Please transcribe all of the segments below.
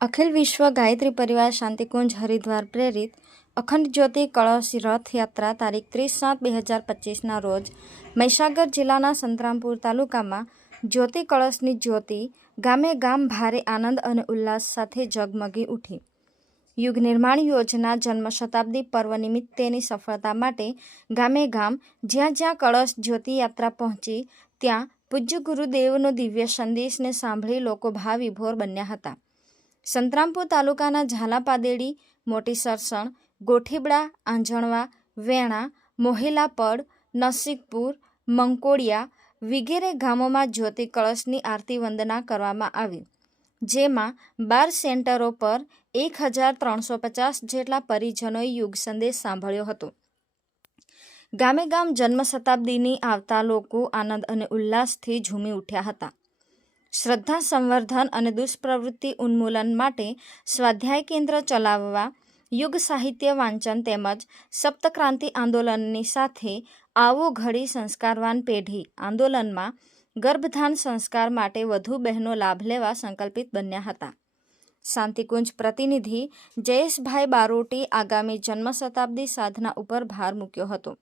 અખિલ વિશ્વ ગાયત્રી પરિવાર શાંતિકુંજ હરિદ્વાર પ્રેરિત અખંડ જ્યોતિ કળશ રથયાત્રા તારીખ ત્રીસ સાત બે હજાર પચીસના રોજ મહીસાગર જિલ્લાના સંતરામપુર તાલુકામાં જ્યોતિ કળશની જ્યોતિ ગામે ગામ ભારે આનંદ અને ઉલ્લાસ સાથે ઝગમગી ઉઠી. યુગ નિર્માણ યોજના જન્મ શતાબ્દી પર્વ નિમિત્તેની સફળતા માટે ગામે ગામ જ્યાં જ્યાં કળશ જ્યોતિ યાત્રા પહોંચી ત્યાં પૂજ્ય ગુરુદેવનો દિવ્ય સંદેશને સાંભળી લોકો ભાવિભોર બન્યા હતા. સંતરામપુર તાલુકાના ઝાલાપાદેડી મોટી સરસણ ગોઠીબડા, આંજણવા, વેણા, મોહિલાપડ, નસીકપુર, મંકોડિયા વગેરે ગામોમાં જ્યોતિ કળશની આરતી વંદના કરવામાં આવી, જેમાં બાર સેન્ટરો પર એક હજાર ત્રણસો પચાસ જેટલા પરિજનોએ યુગ સંદેશ સાંભળ્યો હતો. ગામે ગામ જન્મ શતાબ્દીની આવતા લોકો આનંદ અને ઉલ્લાસથી ઝૂમી ઉઠ્યા હતા. શ્રદ્ધા સંવર્ધન અને દુષ્પ્રવૃત્તિ ઉન્મૂલન માટે સ્વાધ્યાય કેન્દ્ર ચલાવવા, યુગ સાહિત્ય વાંચન તેમજ સપ્તક્રાંતિ આંદોલનની સાથે આવો ઘડી સંસ્કારવાન પેઢી આંદોલનમાં ગર્ભધાન સંસ્કાર માટે વધુ બહેનો લાભ લેવા સંકલ્પિત બન્યા હતા. શાંતિકુંજ પ્રતિનિધિ જયેશભાઈ બારોટી આગામી જન્મ શતાબ્દી સાધના ઉપર ભાર મૂક્યો હતો.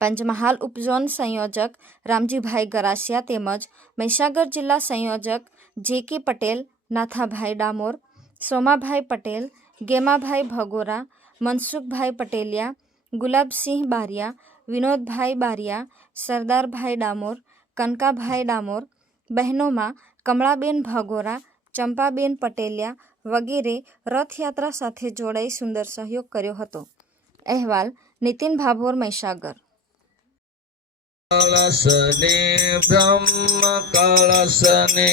પંચમહાલ ઉપઝોન સંયોજક રામજીભાઈ ગરાસિયા તેમજ મહીસાગર જિલ્લા સંયોજક જે કે પટેલ, નાથાભાઈ ડામોર, સોમાભાઈ પટેલ, ગેમાભાઈ ભગોરા, મનસુખભાઈ પટેલિયા, ગુલાબસિંહ બારિયા, વિનોદભાઈ બારિયા, સરદારભાઈ ડામોર, કનકાભાઈ ડામોર, બહેનોમાં કમળાબેન ભગોરા, ચંપાબેન પટેલિયા વગેરે રથયાત્રા સાથે જોડાઈ સુંદર સહયોગ કર્યો હતો. અહેવાલ, નીતિન ભાભોર, મહીસાગર. કળશને બ્રહ્મ કળશને.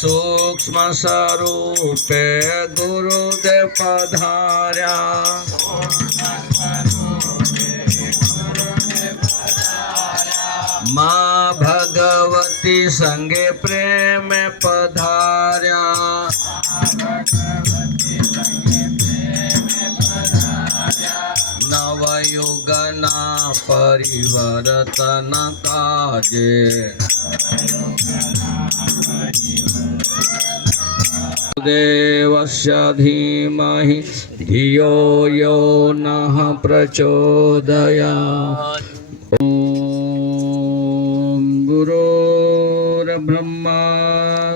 સૂક્ષ્મ સ્વરૂપે ગુરુદેવ પધાર્યા. મા ભગવતી સંગે પ્રેમ પધાર્યા. પરિવર્તન કાજે દેવસ્ય ધીમહિ ધિયો યો નઃ પ્રચોદયા ઓમ ગુરોર્બ્રહ્મા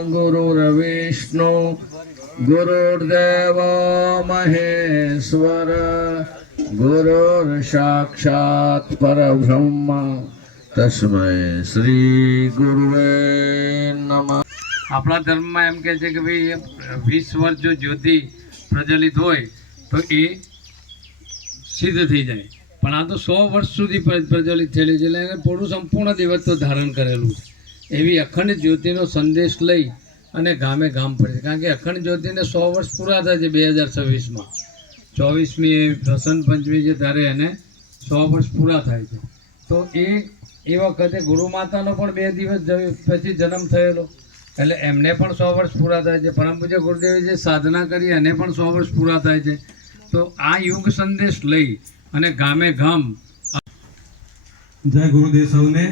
ગુરુર્વિષ્ણુ ગુરુર્દેવ મહેશ્વર ગુરુર્સાક્ષાત પરબ્રહ્મ તસ્મય શ્રી ગુરુવે નમ આપણા ધર્મમાં એમ કહે છે કે ભાઈ વીસ વર્ષ જો જ્યોતિ પ્રજલિત હોય, તો એ સિદ્ધ થઈ જાય. પણ આ તો સો વર્ષ સુધી પ્રજલિત થયેલી છે એને પૂરું સંપૂર્ણ દેવત્વ ધારણ કરેલું છે. એવી અખંડ જ્યોતિનો સંદેશ લઈ અને ગામે ગામ પડે છે. કારણ કે અખંડ જ્યોતિને સો વર્ષ પૂરા થાય છે, બે હજાર છવ્વીસમાં. ચોવીસમી વસંત પંચમી છે ત્યારે એને સો વર્ષ પૂરા થાય છે. તો એ એ વખતે ગુરુ માતાનો પણ બે દિવસ પછી જન્મ થયેલો. એટલે એમને પણ સો વર્ષ પૂરા થાય છે. પરમ પૂજ્ય ગુરુદેવે જે સાધના કરી એને પણ સો વર્ષ પૂરા થાય છે. તો આ યુગ સંદેશ લઈ અને ગામે ગામ જય ગુરુદેવ સૌને.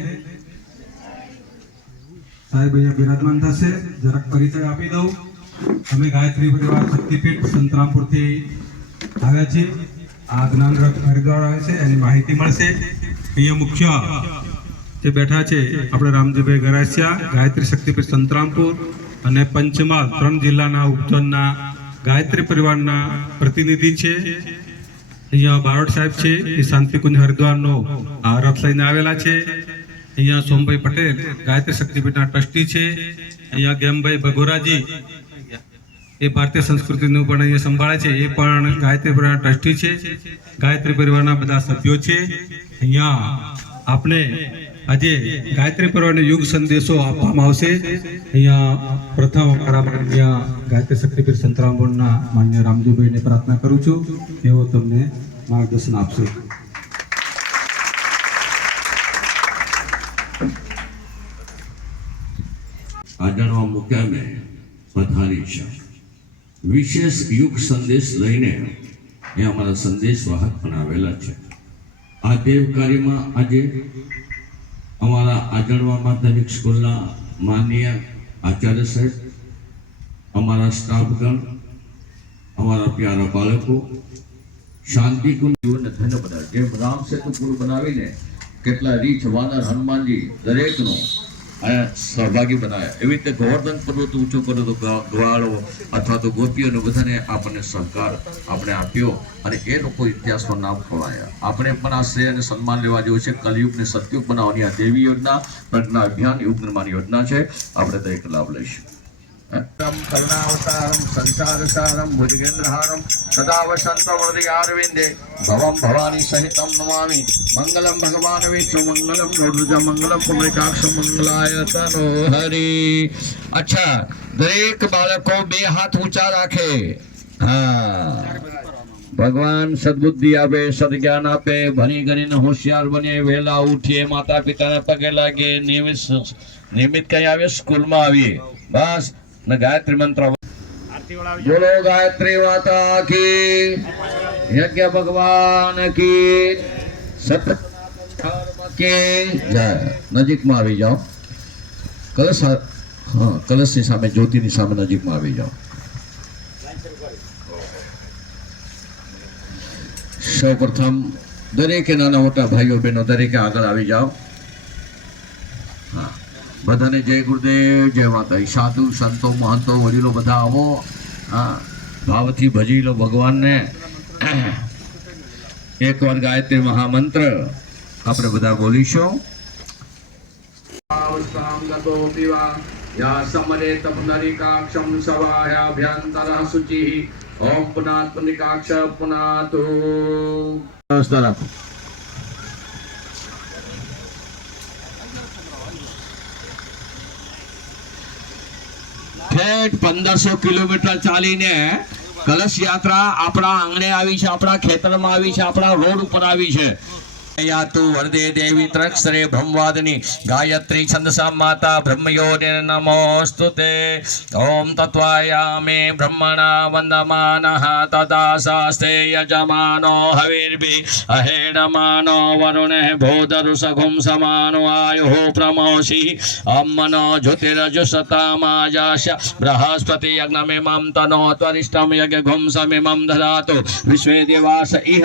સાહેબ, અહીંયા બિરાજમાન થશે. જરાક પરિચય આપી દઉં. અમે ગાયત્રી પરિવાર શક્તિપીઠ સંતરામપુરથી આવ્યા છે આ જ્ઞાન રથ હરિદ્વાર આવે છે, એની માહિતી મળશે. અહીંયા મુખ્ય જે બેઠા છે, આપણે રામજીભાઈ ગરાસિયા, ગાયત્રી શક્તિપીઠ સંતરામપુર અને પંચમહાલ, ત્રણ જિલ્લાના ઉપજનના ગાયત્રી પરિવારના પ્રતિનિધિ છે. અહીંયા બારોટ સાહેબ છે, એ શાંતિકુંજ હરિદ્વારનો આ રથ લઈને આવેલા છે. અહીંયા સોમભાઈ પટેલ, ગાયત્રી શક્તિપીઠના ટ્રસ્ટી છે. અહીંયા ગેમભાઈ ભગોરાજી એ ભારતીય સંસ્કૃતિનું પણ અહીંયા સંભાળે છે. એ પણ ગાયત્રી પરિવારના ટ્રસ્ટી છે. ગાયત્રી પરિવારના બધા સભ્યો છે. અહીંયા આપણે આજે ગાયત્રી પરિવારને યુગ સંદેશો આપવામાં આવશે. અહીંયા પ્રથમ અહીંયા ગાયત્રી શક્તિપીઠ સંતરામપુરના માન્ય રામજીભાઈને પ્રાર્થના કરું છું. તેઓ તમને માર્ગદર્શન આપશે. આજના મુકામે પધારી છે વિશેષ યુગ સંદેશ લઈને એ અમારા સંદેશ વાહક પણ આવેલા છે. આ દેવ કાર્યમાં આજે અમારા આજણવા માધ્યમિક સ્કૂલના માનનીય આચાર્ય સાહેબ, અમારા સ્ટાફગણ, અમારા પ્યારા બાળકો શાંતિકુંજ જીવનને ધન્ય બનાવે જેમ રામ સેતુ પુલ બનાવીને કેટલા રીછ વાનર હનુમાનજી દરેકનો અહીંયા સહભાગી બનાવ્યા એવી રીતે ગોવર્ધન પર્વત ઊંચો કર્યો તો ગવાળો અથવા તો ગોપીઓને બધાને આપણને સહકાર આપણે આપ્યો અને એ લોકો ઇતિહાસમાં નામ ખોળાયા આપણે પણ આ શ્રેય અને સન્માન લેવા જેવું છે. કલયુગને સતયુગ બનાવવાની આ દેવી યોજના, પ્રજ્ઞા અભિયાન, યુગ નિર્માણ યોજના છે. આપણે દરેક લાભ લઈશું. વસંત હૃદયારવિંદે ભવમ ભવાની સહિતમ નમામિ મંગલમ ભગવાન વિષ્ણુ મંગલમ રોડુજ મંગલમ પુંડરીકાક્ષ મંગલાય તનો હરી અચ્છા દરેક બાળકો બે હાથ ઊંચા રાખે. ભગવાન સદબુદ્ધિ આપે, સદજ્ઞાન આપે, ભણી ગણીને હોશિયાર બને, વહેલા ઉઠીએ માતા પિતાને પગે લાગે નિયમિત નિયમિત કઈ આવે, સ્કૂલમાં આવીએ. બસ. ગાયત્રી મંત્ર બોલો ગાયત્રી માતા કી યજ્ઞ ભગવાન કી સત કી નજીકમાં આવી જાઓ. કલશ હા, કલશની સામે, જ્યોતિની સામે નજીકમાં આવી જાઓ. સૌ પ્રથમ દરેકે નાના મોટા ભાઈઓ બહેનો દરેકે આગળ આવી જાઓ. બધાને જય ગુરુદેવ જય માતા સાધુ સંતો મહંતો વડીલો બધા આવો. હા ભાવથી ભજી લો ભગવાનને. એકવાર ગાયત્રી મહામંત્ર આપણે બધા બોલીશું. ઓમ પુનાત પુનિકાક્ષ પુનાતુ ઠેઠ પંદરસો કિલોમીટર ચાલીને કલશ યાત્રા આપણા આંગણે આવી છે, આપણા ખેતરમાં આવી છે, આપણા રોડ ઉપર આવી છે. યાતુ વંદે દેવી ત્રક્ષરે બ્રહ્મવાદની ગાયત્રી છંદસા માતા બ્રહ્મયોને નમોસ્તુ તે. ઓમ તત્વાયામે બ્રહ્મણા વંદમાનઃ તદા શાસ્તે યજમાનો હવિર્ભિ. અહેડમાનો વરુણે ભૂદરુ સઘું સમાનો આયુઃ પ્રમોષિ અમ્મનો જ્યોતિરજુસતામાજાસ્ય બૃહસ્પતિ યજ્ઞમિમં તનો ત્વરિષ્ટમ યજ્ઞ સમિમં ધરાતુ. વિશ્વે દેવાસ ઇહ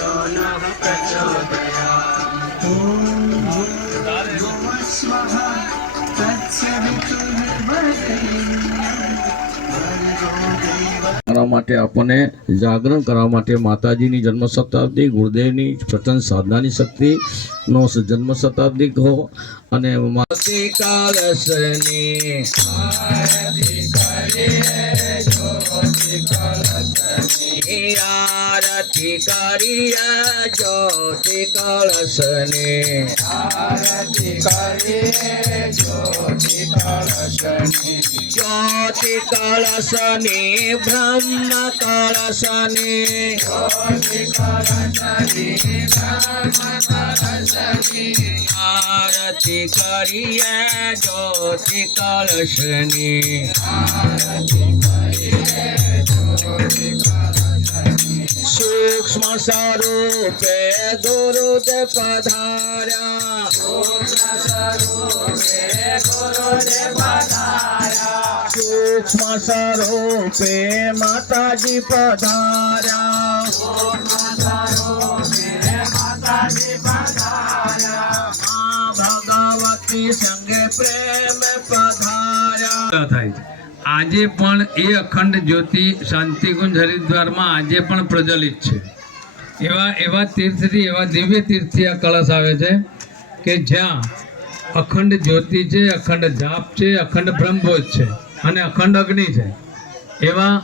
કરવા માટે આપણને જાગરણ કરવા માટે માતાજીની જન્મ શતાબ્દી ગુરુદેવની પ્રચંડ સાધનાની શક્તિ નો જન્મ શતાબ્દી કહો અને આરતી કરીએ જ્યોતિ કળશની આરતી કરીએ જ્યોતિ કળશની જ્યોતિ કળશની બ્રહ્મ કળશની જ્યોતિ કળશની બ્રહ્મ કળશની આરતી કરીએ જ્યોતિ કળશની સૂક્ષ્મ સ્વરૂપે ગુરુદેવ પધાર્યા સૂક્ષ્મ સ્વરૂપે માતાજી પધાર્યા ભગવતી સંગે પ્રેમ પધાર્યા થાય છે. આજે પણ એ અખંડ જ્યોતિ શાંતિકુંજ હરિદ્વારમાં આજે પણ પ્રચલિત છે. એવા એવા તીર્થથી, એવા દિવ્ય તીર્થથી આ કળશ આવે છે કે જ્યાં અખંડ જ્યોતિ છે, અખંડ જાપ છે, અખંડ બ્રહ્મભોજ છે અને અખંડ અગ્નિ છે. એવા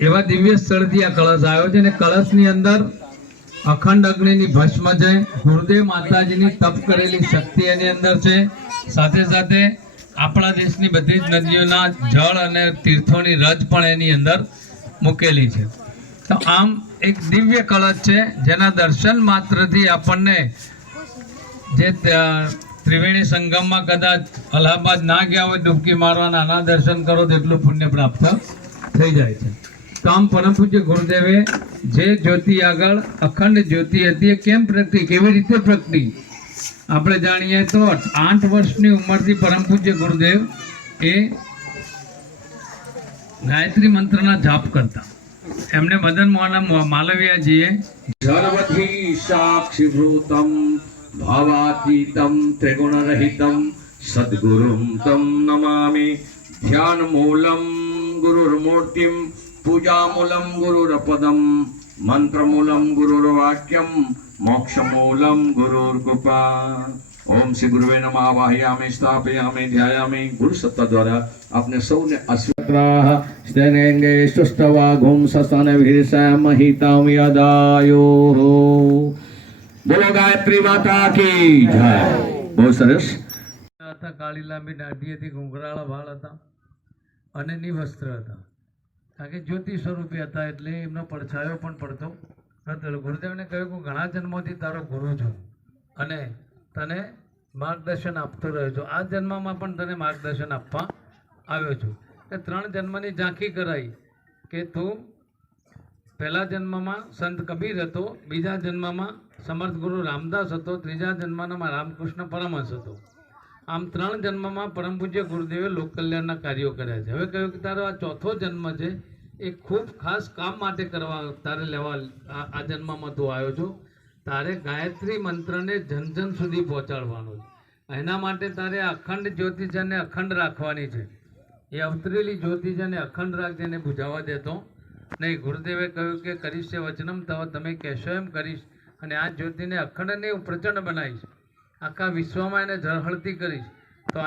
એવા દિવ્ય સ્થળથી આ કળશ આવ્યો છે અને કળશની અંદર અખંડ અગ્નિની ભસ્મ છે, ગુરુદેવ માતાજીની તપ કરેલી શક્તિ એની અંદર છે. સાથે સાથે આપણા દેશની બધી જ નદીઓના જળ અને તીર્થોની રજ પણ એની અંદર મૂકેલી છે. તો આમ એક દિવ્ય કળશ છે, જેના દર્શન માત્રથી આપણને જે ત્રિવેણી સંગમમાં કદાચ અલ્હાબાદ ના ગયા હોય, ડૂબકી મારવાના આના દર્શન કરો તો એટલું પુણ્ય પ્રાપ્ત થઈ જાય છે. તો આમ પરમ પૂજ્ય ગુરુદેવે, જે જ્યોતિ આગળ અખંડ જ્યોતિ હતી, એ કેમ પ્રગટી? કેવી રીતે પ્રગટી? આપણે જાણીએ તો આઠ વર્ષની ઉંમરથી પરમ પૂજ્ય ગુરુદેવ એ ગાયત્રી મંત્રના જાપ કરતા. એમને મદન મોહન માલવિયાજીએ સર્વથી સાક્ષીભૂતમ ભાવાતીતમ ત્રિગુણરહિતમ સદ્ગુરુમ તમ નમામિ ધ્યાનમૂલમ ગુરુર્મૂર્તિમ પૂજામૂલમ ગુરુરપદમ મંત્રમૂલમ ગુરુર્વાક્યમ મોક્ષમૂલમ ગુરુર્કૃપા ઓમ શ્રી ગુરુવે નમઃ આવાહયામિ સ્થાપયામે ધ્યાયામે ગુરુ સત્તા દ્વારા આપને સૌને અશ્વત્રાહ સ્તનેંગે સુષ્ટવાઘુમ સસન વિરસામહિતમ યદાયો બોલો ગાયત્રી માતા કી જય. બહુ સરસ. હતા કાળી લાંબી દાઢી હતી ઘૂંઘરાળા વાળ હતા. અને નિવસ્ત્ર હતા. કારણ કે જ્યોતિ સ્વરૂપે હતા એટલે એમનો પડછાયો પણ પડતો. હતો ગુરુદેવને કહ્યું કે ઘણા જન્મોથી તારો ગુરુ છું. અને તને માર્ગદર્શન આપતો રહ્યો છું. આ જન્મમાં પણ તને માર્ગદર્શન આપવા આવ્યો છું. એ ત્રણ જન્મની ઝાંખી કરાઈ કે તું પહેલા જન્મમાં સંત કબીર હતો, બીજા જન્મમાં સમર્થ ગુરુ રામદાસ હતો, ત્રીજા જન્મનામાં રામકૃષ્ણ પરમહંસ હતો. આમ ત્રણ જન્મમાં પરમ પૂજ્ય ગુરુદેવે લોક કલ્યાણના કાર્યો કર્યા છે. હવે કહ્યું કે તારો આ ચોથો જન્મ છે, એ ખૂબ ખાસ કામ માટે કરવા તારે લેવા, આ જન્મમાં તું આવ્યો છો. તારે ગાયત્રી મંત્રને જન જન સુધી પહોંચાડવાનો છે. એના માટે તારે અખંડ જ્યોતિ અખંડ રાખવાની છે. એ અવતરેલી જ્યોતિ અખંડ રાખજે એને બુજાવવા દેતો. નહીં, ગુરુદેવે કહ્યું કે કરીશ છે વચનમ તમે કહેશો એમ કરીશ. અને આ જ્યોતિને અખંડ નહીં હું પ્રચંડ બનાવીશ. આખા વિશ્વમાં એને ઝળહળતી કરીશ. તો